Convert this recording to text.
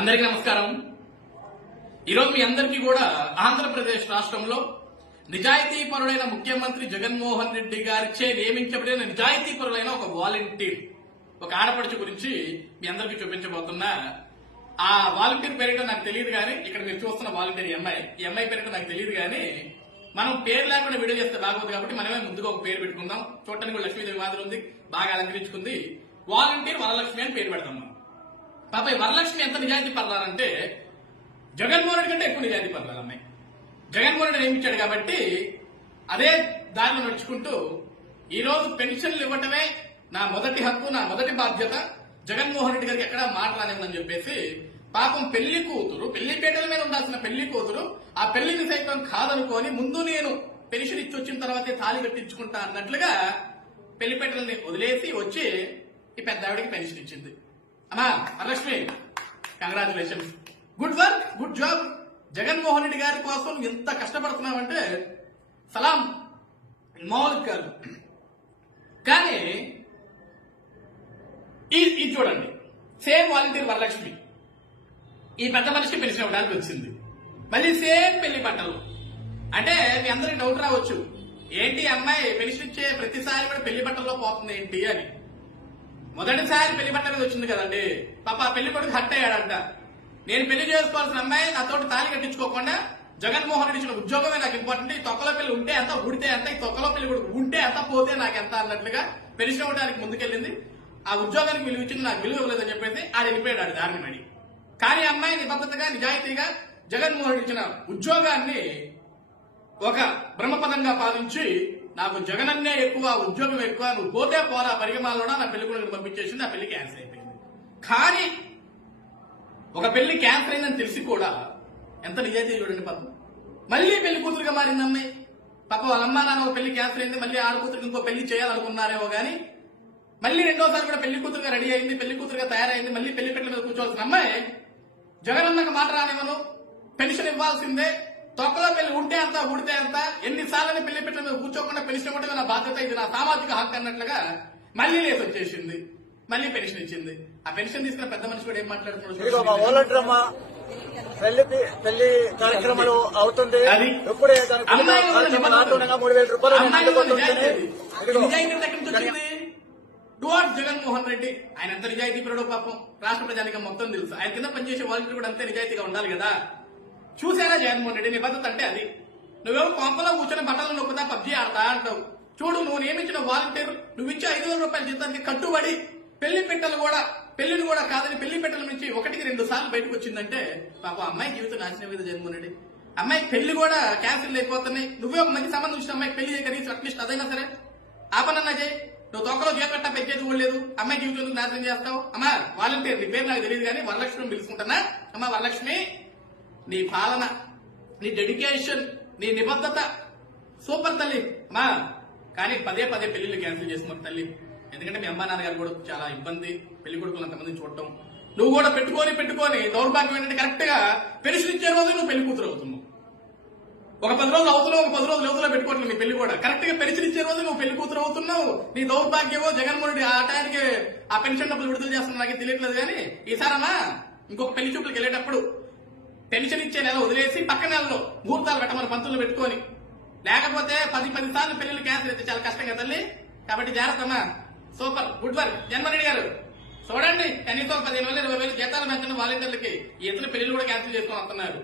అందరికీ నమస్కారం. ఈరోజు మీ అందరికీ కూడా ఆంధ్రప్రదేశ్ రాష్ట్రంలో నిజాయితీ పరుడైన ముఖ్యమంత్రి జగన్మోహన్ రెడ్డి గారిచే నియమించబడిన నిజాయితీ పరులైన ఒక వాలంటీర్ ఒక ఆడపడుచు గురించి మీ అందరికీ చూపించబోతున్నా ఆ వాలంటీర్ పేరుగా నాకు తెలియదు కానీ ఇక్కడ మీరు చూస్తున్న వాలంటీర్ ఎంఐ ఈ ఎంఐ పేరేటో నాకు తెలియదు కానీ మనం పేరు లేకుండా వీడియో చేస్తే బాగోదు కాబట్టి మనమే ముందుగా ఒక పేరు పెట్టుకుందాం. చూడటానికి కూడా లక్ష్మీదేవి మాదిరి ఉంది బాగా అలంకరించుకుంది. వాలంటీర్ వరలక్ష్మి అని పేరు పెడతాం పాప వరలక్ష్మి ఎంత నిజాయితీ పర్లాలంటే జగన్మోహన్ రెడ్డి కంటే ఎక్కువ నిజాయితీ పర్లేదు అమ్మాయి. జగన్మోహన్ రెడ్డి నియమించాడు కాబట్టి అదే దారిలో నడుచుకుంటూ ఈ రోజు పెన్షన్లు ఇవ్వటమే నా మొదటి హక్కు నా మొదటి బాధ్యత. జగన్మోహన్ రెడ్డి గారికి ఎక్కడా మాట్లాడలేదని చెప్పేసి పాపం పెళ్ళి కూతురు పెళ్ళి పీటల మీద ఉండాల్సిన పెళ్ళి కూతురు ఆ పెళ్ళిని సైతం కాదనుకొని ముందు నేను పెన్షన్ ఇచ్చి వచ్చిన తర్వాతే తాళి కట్టించుకుంటా అన్నట్లుగా పెళ్ళి పీటలని వదిలేసి వచ్చి ఈ పెద్ద ఆవిడకి పెన్షన్ ఇచ్చింది. అమ్మా Varalakshmi congratulations good work good job Jaganmohan Reddy గారి కోసం ఎంత కష్టపడుతున్నామంటే సలాం మామూలు కాదు కానీ ఇది చూడండి. Same volunteer Varalakshmi. ఈ పెద్ద మనిషికి పెన్షన్ ఇవ్వడానికి వచ్చింది. మళ్ళీ సేమ్ పెళ్ళి బట్టలు అంటే మీ అందరికి డౌట్ రావచ్చు. ఏంటి అమ్మాయి పెన్షన్ ఇచ్చే ప్రతిసారి కూడా పెళ్ళి బట్టల్లో పోతుంది ఏంటి అని. మొదటిసారి పెళ్ళి బట్ట మీద వచ్చింది కదండి. పాప ఆ పెళ్ళి కొడుకు హట్ అయ్యాడంట. నేను పెళ్ళి చేసుకోవాల్సిన అమ్మాయి నాతోటి తాళి కట్టించుకోకుండా జగన్మోహన్ రెడ్డి ఇచ్చిన ఉద్యోగమే నాకు ఇంపార్టెంట్. ఈ తొక్కలో పెళ్ళి ఉంటే ఎంత ఉడితే ఎంత ఈ తొక్కలో పెళ్ళి కూడా ఉంటే ఎంత పోతే నాకు ఎంత అన్నట్లుగా పెన్షన్ ఇవ్వడానికి ముందుకెళ్ళింది. ఆ ఉద్యోగానికి విలువ ఇచ్చింది నాకు విలువ ఇవ్వలేదని చెప్పేసి ఆడు వెళ్ళిపోయాడు ఆడు దారిని మడి కానీ అమ్మాయి నిబద్ధతగా నిజాయితీగా జగన్మోహన్ రెడ్డి ఇచ్చిన ఉద్యోగాన్ని ఒక బ్రహ్మపదంగా పాలించి నాకు జగనన్నే ఎక్కువ ఉద్యోగం ఎక్కువ నువ్వు పోతే పోరా పరిగమాలలో నా పెళ్ళి కొడుకుని పంపించేసింది ఆ పెళ్ళి క్యాన్సిల్ అయిపోయింది. కానీ ఒక పెళ్ళి క్యాన్సిల్ అయిందని తెలిసి కూడా ఎంత నిజాయితీ చూడండి పాపం. మళ్ళీ పెళ్ళి కూతురుగా మారింది అమ్మాయి పాప వాళ్ళ అమ్మ నాన్న ఒక పెళ్ళి క్యాన్సిల్ అయింది మళ్ళీ ఆడకూతురికి ఇంకో పెళ్ళి చేయాలనుకున్నారేమో గానీ మళ్ళీ రెండోసారి కూడా పెళ్ళి కూతురుగా రెడీ అయింది పెళ్ళి కూతురుగా తయారైంది మళ్ళీ పెళ్ళి పెట్టల మీద కూర్చోవాల్సిన అమ్మాయి జగనన్నకు మాట రానివ్వను పెన్షన్ ఇవ్వాల్సిందే తొక్కలో పెళ్ళి ఉంటే అంత ఉడితే అంత ఎన్నిసార్లు పెళ్ళి పెట్టల మీద కూర్చోకుండా పెన్షన్ ఇవ్వడమే నా బాధ్యత ఇది నా సామాజిక హక్కు అన్నట్లుగా మళ్ళీ లేసి వచ్చేసింది. మళ్ళీ పెన్షన్ ఇచ్చింది. ఆ పెన్షన్ తీసుకున్న పెద్ద మనిషి కూడా ఏం మాట్లాడుతున్నాడు పెళ్ళి పెళ్ళి కార్యక్రమాలు అవుతుంది. ఇప్పుడే మూడు వేల రూపాయలు జగన్మోహన్ రెడ్డి. ఆయన ఎంత నిజాయితీ పరుడో పాపం. రాష్ట్ర ప్రజానికం మొత్తం తెలుసు. ఆయన కింద పనిచేసే వాలంటీర్ కూడా అంతే నిజాయితీగా ఉండాలి కదా. చూసారా జగన్మోహన్ రెడ్డి నిబద్ధత అంటే అది. నువ్వేమో కొంపలో కూర్చొని బట్టలు నొక్కుతా పబ్జీ ఆడతా అంటావు. చూడు నువ్వు నియమించిన వాలంటీర్ నువ్వు ఇచ్చే ఐదు వేల రూపాయల జీతానికి కట్టుబడి పెళ్ళి పెట్టలు కూడా పెళ్ళిని కూడా కాదని పెళ్ళి పెట్టల నుంచి ఒకటికి రెండు సార్లు బయటకు వచ్చిందంటే పాప అమ్మాయి జీవితం నాశనం మీద జగన్మోహన్ రెడ్డి. అమ్మాయి పెళ్ళి కూడా క్యాన్సిల్ అయిపోతున్నాయి. నువ్వే ఒక మంచి సంబంధం ఇచ్చిన అమ్మాయి పెళ్ళి చేయ అట్లీస్ట్ అదైనా సరే ఆపనన్నా చేయి. నువ్వు తొక్కలో చేపట్ట పెట్టేది కూడా లేదు. అమ్మాయి జీవితం నాశనం చేస్తావు? అమ్మా వాలంటీర్ నీ పేరు నాకు తెలియదు కానీ వరలక్ష్మి పిలుచుకుంటున్నా. అమ్మా వరలక్ష్మి నీ పాలన నీ డెడికేషన్ నీ నిబద్ధత. సూపర్ తల్లి మా కానీ పదే పదే పెళ్ళిళ్ళు క్యాన్సిల్ చేస్తున్నారు తల్లి. ఎందుకంటే మీ అమ్మా నాన్నగారు కూడా చాలా ఇబ్బంది. పెళ్ళి కొడుకులు అంతమంది చూడటం. నువ్వు కూడా పెట్టుకొని పెట్టుకొని దౌర్భాగ్యం ఏంటంటే కరెక్ట్గా పెన్షన్ ఇచ్చే రోజు నువ్వు పెళ్ళి కూతురు అవుతున్నావు. ఒక పది రోజులు అవుతున్నావు ఒక పది రోజులు అవుతున్నా పెట్టుకోవట్లేదు నీ పెళ్ళి కూడా. కరెక్ట్గా పెన్షన్ ఇచ్చే రోజు నువ్వు పెళ్ళి కూతురు అవుతున్నావు. నీ దౌర్భాగ్యమో జగన్మోహన్ ఆ టైంకి ఆ పెన్షన్ డబ్బులు విడుదల చేస్తున్నా నాకు తెలియట్లేదు కానీ ఈసారమ్మా ఇంకొక పెళ్ళి చూపులకు వెళ్ళేటప్పుడు పెన్షన్ ఇచ్చే నెల వదిలేసి పక్క నెలలో ముహూర్తాలు పెట్టమని పంతులు పెట్టుకొని. లేకపోతే పది పది సార్లు పెళ్ళి క్యాన్సిల్ అయితే చాలా కష్టం కదా తల్లి. కాబట్టి జాగ్రత్తమ్మా super. Good work. Janmareddy garu చూడండి కనీసం పదిహేను వేలు ఇరవై వేలు జీతాలు పెంచండి వాలంటీర్లకి ఇతర పెళ్ళిళ్ళు కూడా క్యాన్సిల్ చేసుకుని వస్తున్నారు